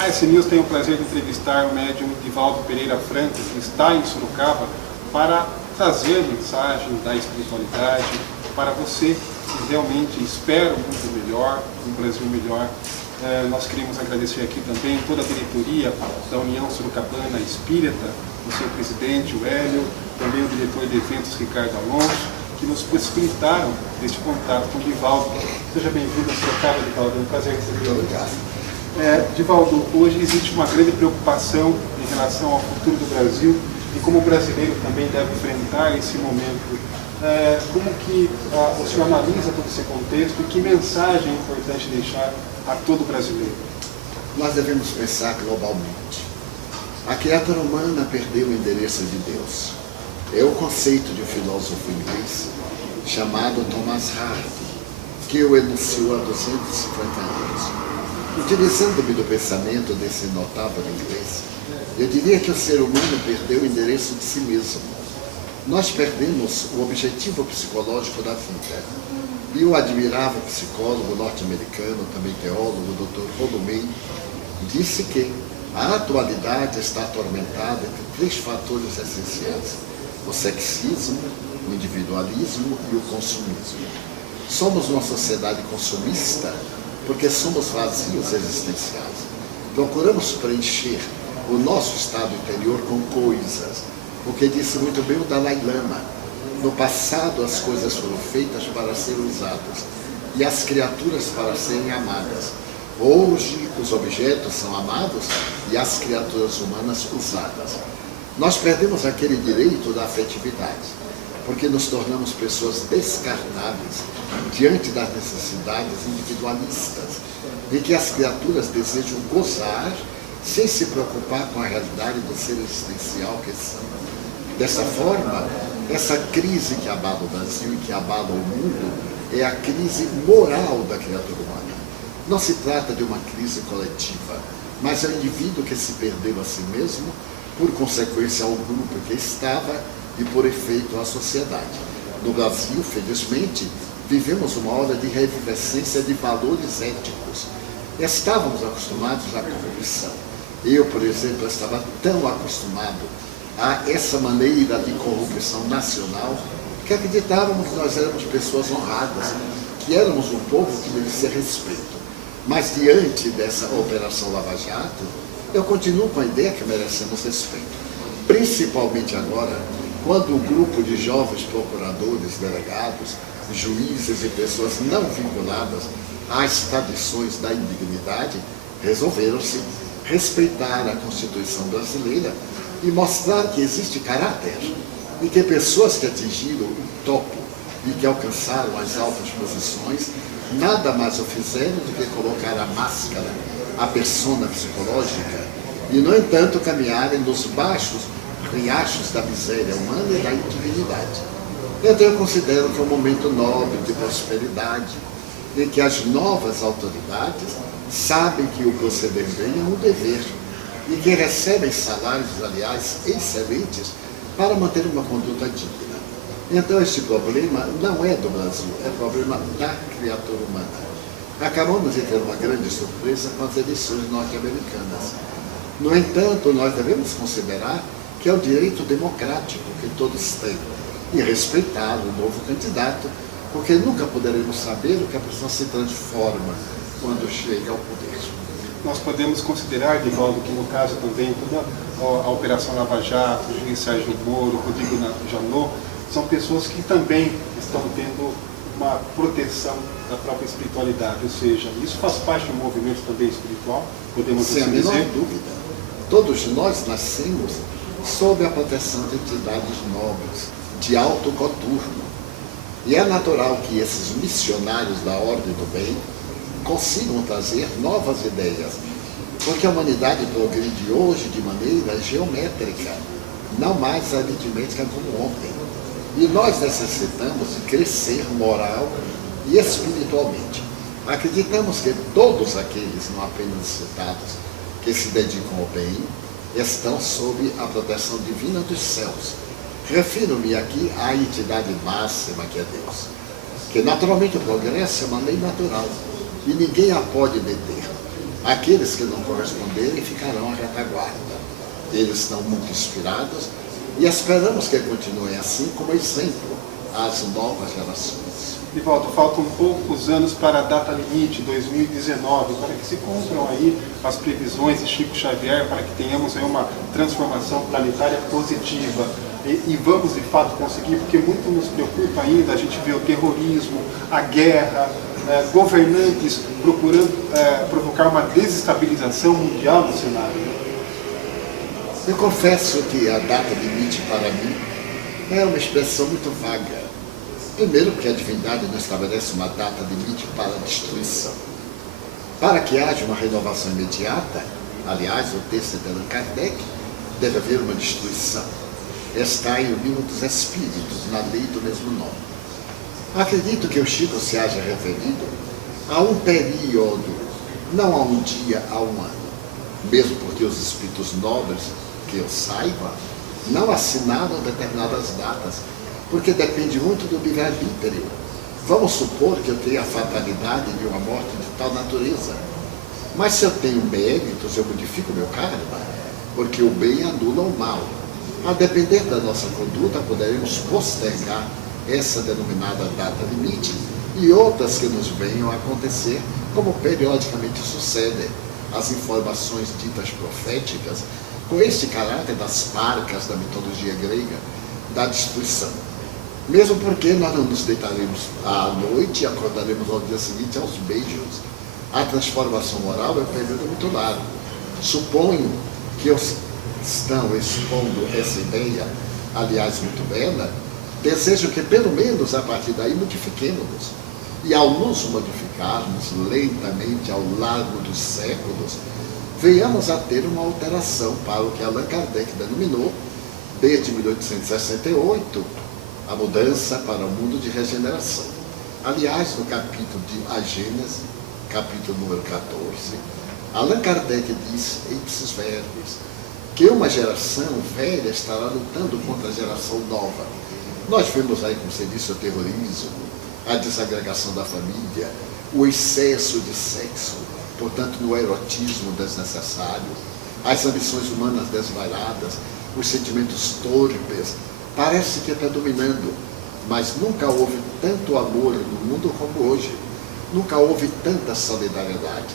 A SC News tem o prazer de entrevistar o médium Divaldo Pereira Franco, que está em Sorocaba, para trazer mensagem da espiritualidade para você que realmente espera um mundo melhor, um Brasil melhor. Nós queremos agradecer aqui também toda a diretoria da União Sorocabana Espírita, o seu presidente, o Hélio, também o diretor de eventos, Ricardo Alonso, que nos possibilitaram este contato com o Divaldo. Seja bem-vindo a Sorocaba, Divaldo, é um prazer recebê-lo. Obrigado. Divaldo, hoje existe uma grande preocupação em relação ao futuro do Brasil e como o brasileiro também deve enfrentar esse momento. Como que o senhor analisa todo esse contexto e que mensagem é importante deixar a todo brasileiro? Nós devemos pensar globalmente. A criatura humana perdeu o endereço de Deus. É o conceito de um filósofo inglês chamado Thomas Hardy, que o enunciou há 250 anos. Utilizando-me do pensamento desse notável inglês, eu diria que o ser humano perdeu o endereço de si mesmo. Nós perdemos o objetivo psicológico da vida. E o admirável psicólogo norte-americano, também teólogo, Dr. Rollo May, disse que a atualidade está atormentada por 3 fatores essenciais: o sexismo, o individualismo e o consumismo. Somos uma sociedade consumista porque somos vazios existenciais. Procuramos preencher o nosso estado interior com coisas. O que disse muito bem o Dalai Lama: no passado as coisas foram feitas para serem usadas e as criaturas para serem amadas. Hoje os objetos são amados e as criaturas humanas usadas. Nós perdemos aquele direito da afetividade, porque nos tornamos pessoas descartáveis diante das necessidades individualistas, em que as criaturas desejam gozar sem se preocupar com a realidade do ser existencial que são. Dessa forma, essa crise que abala o Brasil e que abala o mundo é a crise moral da criatura humana. Não se trata de uma crise coletiva, mas é o indivíduo que se perdeu a si mesmo, por consequência ao grupo que estava e por efeito à sociedade. No Brasil, felizmente, vivemos uma hora de revivescência de valores éticos. Estávamos acostumados à corrupção. Eu, por exemplo, estava tão acostumado a essa maneira de corrupção nacional que acreditávamos que nós éramos pessoas honradas, que éramos um povo que merecia respeito. Mas diante dessa Operação Lava Jato, eu continuo com a ideia que merecemos respeito. Principalmente agora, quando um grupo de jovens procuradores, delegados, juízes e pessoas não vinculadas às tradições da indignidade resolveram-se respeitar a Constituição brasileira e mostrar que existe caráter e que pessoas que atingiram o topo e que alcançaram as altas posições nada mais o fizeram do que colocar a máscara, a persona psicológica e, no entanto, caminharem nos baixos riachos da miséria humana e da indignidade. Então eu considero que é um momento nobre de prosperidade, em que as novas autoridades sabem que o proceder bem é um dever e que recebem salários, aliás, excelentes para manter uma conduta digna. Então este problema não é do Brasil, é problema da criatura humana. Acabamos de ter uma grande surpresa com as eleições norte-americanas. No entanto, nós devemos considerar que é o direito democrático que todos têm e respeitar o novo candidato, porque nunca poderemos saber o que a pessoa se transforma quando chega ao poder. Nós podemos considerar, Divaldo, que no caso também toda a Operação Lava Jato, o juiz Sérgio Moro, Rodrigo Janot, são pessoas que também estão tendo uma proteção da própria espiritualidade, ou seja, isso faz parte de um movimento também espiritual, podemos Sem a assim menor dizer? dúvida. Todos nós nascemos sob a proteção de entidades nobres, de alto coturno. E é natural que esses missionários da ordem do bem consigam trazer novas ideias, porque a humanidade progride hoje de maneira geométrica, não mais aritmética como ontem. E nós necessitamos de crescer moral e espiritualmente. Acreditamos que todos aqueles, não apenas citados, que se dedicam ao bem, estão sob a proteção divina dos céus. Refiro-me aqui à entidade máxima que é Deus, que naturalmente o progresso é uma lei natural e ninguém a pode deter. Aqueles que não corresponderem ficarão à retaguarda. Eles estão muito inspirados e esperamos que continuem assim como exemplo às novas gerações. Divaldo, faltam poucos anos para a data limite, 2019, para que se cumpram aí as previsões de Chico Xavier, para que tenhamos aí uma transformação planetária positiva. E vamos de fato conseguir, porque muito nos preocupa ainda, a gente vê o terrorismo, a guerra, governantes procurando provocar uma desestabilização mundial no cenário. Eu confesso que a data limite para mim é uma expressão muito vaga. Primeiro, porque a divindade não estabelece uma data limite para a destruição. Para que haja uma renovação imediata, aliás, o texto de Allan Kardec, deve haver uma destruição. Está em O Livro dos Espíritos, na lei do mesmo nome. Acredito que o Chico se haja referido a um período, não a um dia, a um ano. Mesmo porque os espíritos nobres, que eu saiba, não assinaram determinadas datas, porque depende muito do livre-arbítrio. Vamos supor que eu tenha a fatalidade de uma morte de tal natureza. Mas se eu tenho méritos, eu modifico meu karma, porque o bem anula o mal. A depender da nossa conduta, poderemos postergar essa denominada data limite e outras que nos venham a acontecer, como periodicamente sucede. As informações ditas proféticas, com este caráter das parcas da mitologia grega, da destruição. Mesmo porque nós não nos deitaremos à noite e acordaremos ao dia seguinte aos beijos. A transformação moral é um período muito largo. Suponho que os que estão expondo essa ideia, aliás muito bela, desejam que pelo menos a partir daí modifiquemos-nos. E ao nos modificarmos lentamente ao largo dos séculos, venhamos a ter uma alteração para o que Allan Kardec denominou, desde 1868, a mudança para o mundo de regeneração. Aliás, no capítulo de A Gênese, capítulo número 14, Allan Kardec diz, ipsis verbis, que uma geração velha estará lutando contra a geração nova. Nós vemos aí, como você disse, o terrorismo, a desagregação da família, o excesso de sexo, portanto, no erotismo desnecessário, as ambições humanas desvairadas, os sentimentos torpes, parece que é predominando, mas nunca houve tanto amor no mundo como hoje. Nunca houve tanta solidariedade.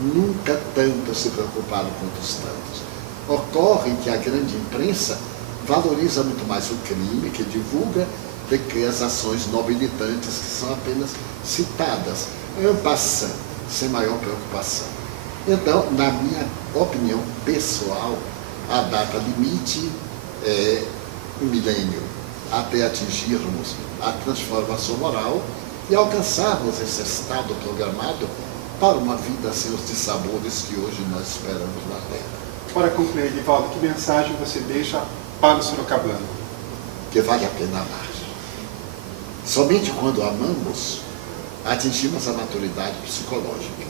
Nunca tanto se preocuparam quanto os tantos. Ocorre que a grande imprensa valoriza muito mais o crime que divulga do que as ações nobilitantes que são apenas citadas, en passant, sem maior preocupação. Então, na minha opinião pessoal, a data limite é um milênio, até atingirmos a transformação moral e alcançarmos esse estado programado para uma vida sem os dissabores que hoje nós esperamos na Terra. Para concluir, Divaldo, que mensagem você deixa para o sorocabano? Que vale a pena amar. Somente quando amamos, atingimos a maturidade psicológica.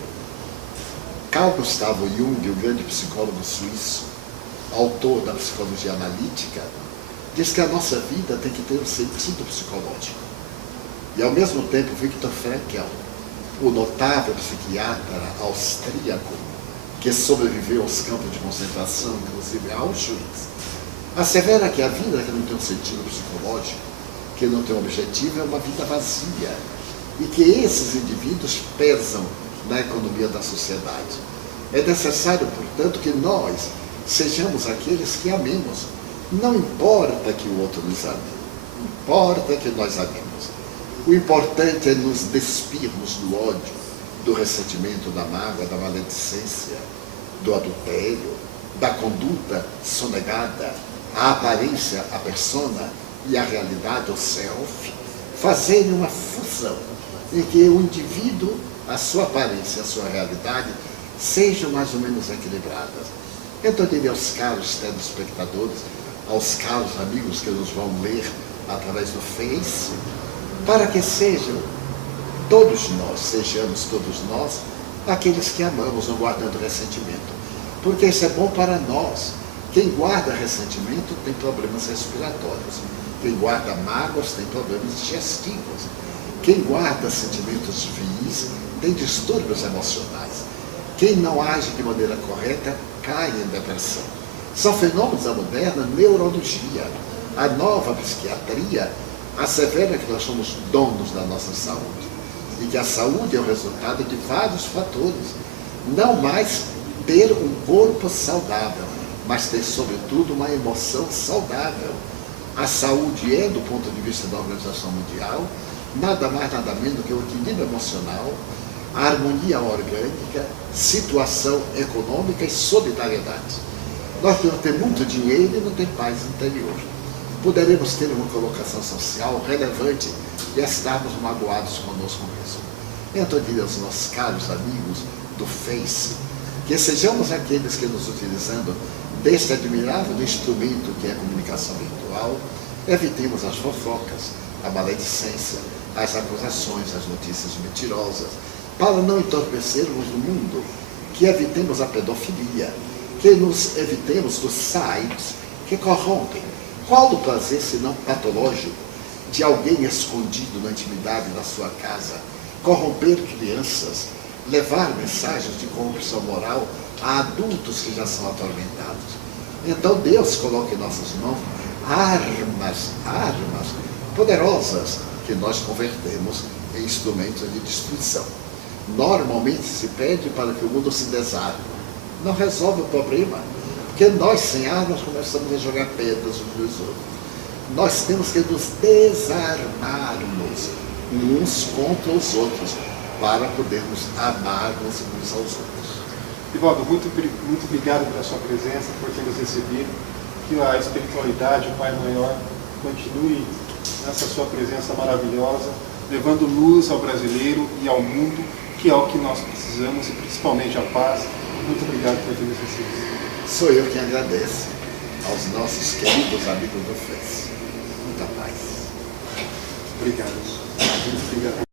Carl Gustav Jung, o grande psicólogo suíço, autor da psicologia analítica, diz que a nossa vida tem que ter um sentido psicológico. E ao mesmo tempo, Viktor Frankl, o notável psiquiatra austríaco, que sobreviveu aos campos de concentração, inclusive a Auschwitz, assevera que a vida que não tem um sentido psicológico, que não tem um objetivo, é uma vida vazia. E que esses indivíduos pesam na economia da sociedade. É necessário, portanto, que nós sejamos aqueles que amemos. Não importa que o outro nos ame, importa que nós amemos. O importante é nos despirmos do ódio, do ressentimento, da mágoa, da maledicência, do adultério, da conduta sonegada, a aparência, a persona e a realidade, o self, fazerem uma fusão em que o indivíduo, a sua aparência, a sua realidade, sejam mais ou menos equilibradas. Então, eu diria aos caros telespectadores, aos caros amigos que nos vão ler através do Face, para que sejamos todos nós, aqueles que amamos, não guardando ressentimento. Porque isso é bom para nós. Quem guarda ressentimento tem problemas respiratórios. Quem guarda mágoas tem problemas digestivos. Quem guarda sentimentos vis tem distúrbios emocionais. Quem não age de maneira correta cai em depressão. São fenômenos da moderna neurologia. A nova psiquiatria assevera que nós somos donos da nossa saúde e que a saúde é o resultado de vários fatores. Não mais ter um corpo saudável, mas ter, sobretudo, uma emoção saudável. A saúde é, do ponto de vista da Organização Mundial, nada mais, nada menos do que o equilíbrio emocional, a harmonia orgânica, situação econômica e solidariedade. Nós podemos ter muito dinheiro e não ter paz interior. Poderemos ter uma colocação social relevante e estarmos magoados conosco mesmo. Então, eu diria aos nossos caros amigos do Face, que sejamos aqueles que, nos utilizando deste admirável instrumento que é a comunicação virtual, evitemos as fofocas, a maledicência, as acusações, as notícias mentirosas, para não entorpecermos o mundo, que evitemos a pedofilia, que nos evitemos dos sites que corrompem. Qual o prazer, se não patológico, de alguém escondido na intimidade da sua casa, corromper crianças, levar mensagens de corrupção moral a adultos que já são atormentados? Então Deus coloca em nossas mãos armas poderosas que nós convertemos em instrumentos de destruição. Normalmente se pede para que o mundo se desarme. Não resolve o problema, porque nós sem armas começamos a jogar pedras uns nos outros. Nós temos que nos desarmarmos uns contra os outros para podermos amarmos uns aos outros. Divaldo, muito obrigado pela sua presença, por ter nos recebido. Que a espiritualidade, o Pai Maior, continue nessa sua presença maravilhosa, levando luz ao brasileiro e ao mundo, que é o que nós precisamos, e principalmente a paz. Muito obrigado por ter nos recebido. Sou eu quem agradeço aos nossos queridos amigos do Face. Muita paz. Obrigado. Muito obrigado.